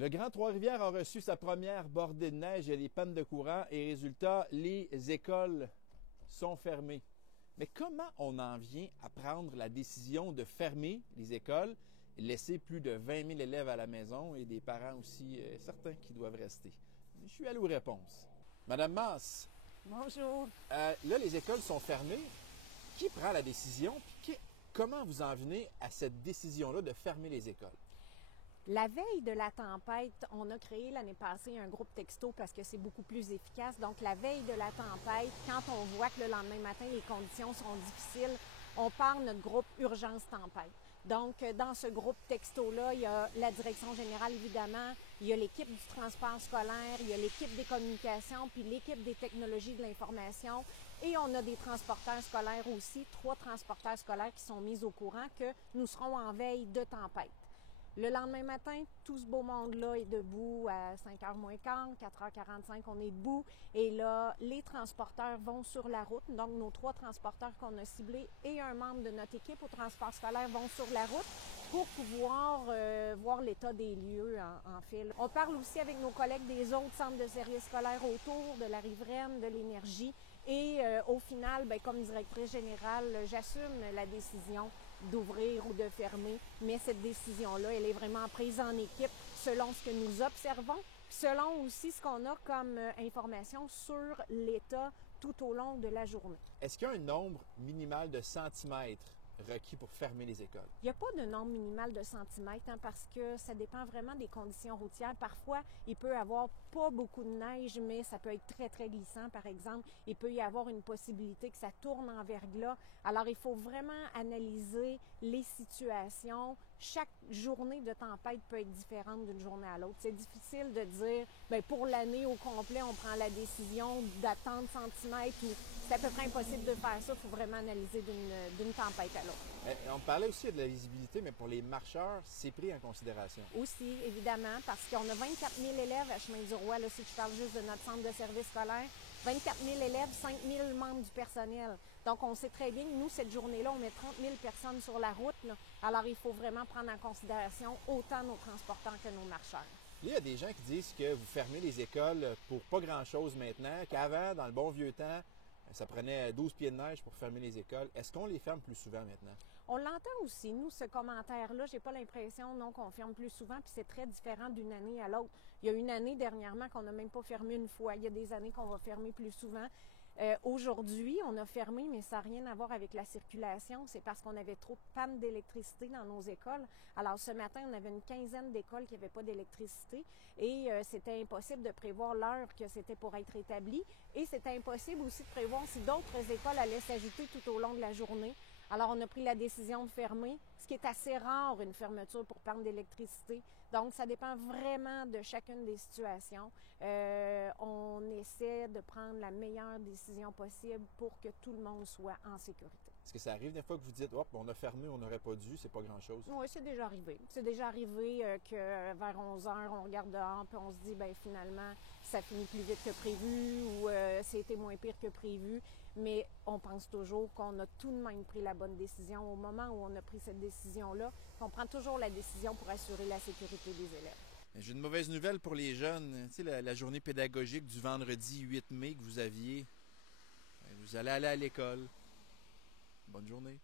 Le Grand Trois-Rivières a reçu sa première bordée de neige et les pannes de courant et résultat, les écoles sont fermées. Mais comment on en vient à prendre la décision de fermer les écoles et laisser plus de 20 000 élèves à la maison et des parents aussi certains qui doivent rester? Je suis allé aux réponses. Madame Masse. Bonjour. Là, les écoles sont fermées. Qui prend la décision? Puis comment vous en venez à cette décision-là de fermer les écoles? La veille de la tempête, on a créé l'année passée un groupe texto parce que c'est beaucoup plus efficace. Donc, la veille de la tempête, quand on voit que le lendemain matin, les conditions sont difficiles, on part notre groupe Urgence Tempête. Donc, dans ce groupe texto-là, il y a la direction générale, évidemment, il y a l'équipe du transport scolaire, il y a l'équipe des communications, puis l'équipe des technologies de l'information. Et on a des transporteurs scolaires aussi, 3 transporteurs scolaires qui sont mis au courant que nous serons en veille de tempête. Le lendemain matin, tout ce beau monde-là est debout à 5h moins quart, 4h45, on est debout. Et là, les transporteurs vont sur la route. Donc, nos 3 transporteurs qu'on a ciblés et un membre de notre équipe au transport scolaire vont sur la route pour pouvoir voir l'état des lieux en fil. On parle aussi avec nos collègues des autres centres de services scolaires autour, de la riveraine, de l'énergie. Et au final, bien, comme directrice générale, j'assume la décision d'ouvrir ou de fermer, mais cette décision-là, elle est vraiment prise en équipe selon ce que nous observons, selon aussi ce qu'on a comme information sur l'état tout au long de la journée. Est-ce qu'il y a un nombre minimal de centimètres requis pour fermer les écoles? Il n'y a pas de nombre minimal de centimètres parce que ça dépend vraiment des conditions routières. Parfois, il peut y avoir pas beaucoup de neige, mais ça peut être très, très glissant, par exemple. Il peut y avoir une possibilité que ça tourne en verglas. Alors, il faut vraiment analyser les situations. Chaque journée de tempête peut être différente d'une journée à l'autre. C'est difficile de dire, bien, pour l'année au complet, on prend la décision d'attendre centimètres. C'est à peu près impossible de faire ça. Il faut vraiment analyser d'une tempête à l'autre. On parlait aussi de la visibilité, mais pour les marcheurs, c'est pris en considération. Aussi, évidemment, parce qu'on a 24 000 élèves à Chemin-du-Roi, là, si je parle juste de notre centre de service scolaire. 24 000 élèves, 5 000 membres du personnel. Donc, on sait très bien que nous, cette journée-là, on met 30 000 personnes sur la route. Là. Alors, il faut vraiment prendre en considération autant nos transporteurs que nos marcheurs. Il y a des gens qui disent que vous fermez les écoles pour pas grand-chose maintenant, qu'avant, dans le bon vieux temps, ça prenait 12 pieds de neige pour fermer les écoles. Est-ce qu'on les ferme plus souvent maintenant? On l'entend aussi, nous, ce commentaire-là. J'ai pas l'impression, non, qu'on ferme plus souvent, puis c'est très différent d'une année à l'autre. Il y a une année dernièrement qu'on n'a même pas fermé une fois. Il y a des années qu'on va fermer plus souvent. Aujourd'hui, on a fermé, mais ça n'a rien à voir avec la circulation. C'est parce qu'on avait trop de panne d'électricité dans nos écoles. Alors, ce matin, on avait une quinzaine d'écoles qui n'avaient pas d'électricité et c'était impossible de prévoir l'heure que c'était pour être établi. Et c'était impossible aussi de prévoir si d'autres écoles allaient s'ajouter tout au long de la journée. Alors, on a pris la décision de fermer, ce qui est assez rare, une fermeture pour panne d'électricité. Donc, ça dépend vraiment de chacune des situations. On essaie de prendre la meilleure décision possible pour que tout le monde soit en sécurité. Est-ce que ça arrive des fois que vous dites, hop, on a fermé, on n'aurait pas dû, c'est pas grand-chose? Oui, c'est déjà arrivé. C'est déjà arrivé que vers 11 heures, on regarde dehors puis on se dit, ben finalement, ça finit plus vite que prévu ou c'était moins pire que prévu. Mais on pense toujours qu'on a tout de même pris la bonne décision au moment où on a pris cette décision-là. On prend toujours la décision pour assurer la sécurité des élèves. J'ai une mauvaise nouvelle pour les jeunes. Tu sais, la journée pédagogique du vendredi 8 mai que vous aviez, vous allez aller à l'école. Bonne journée.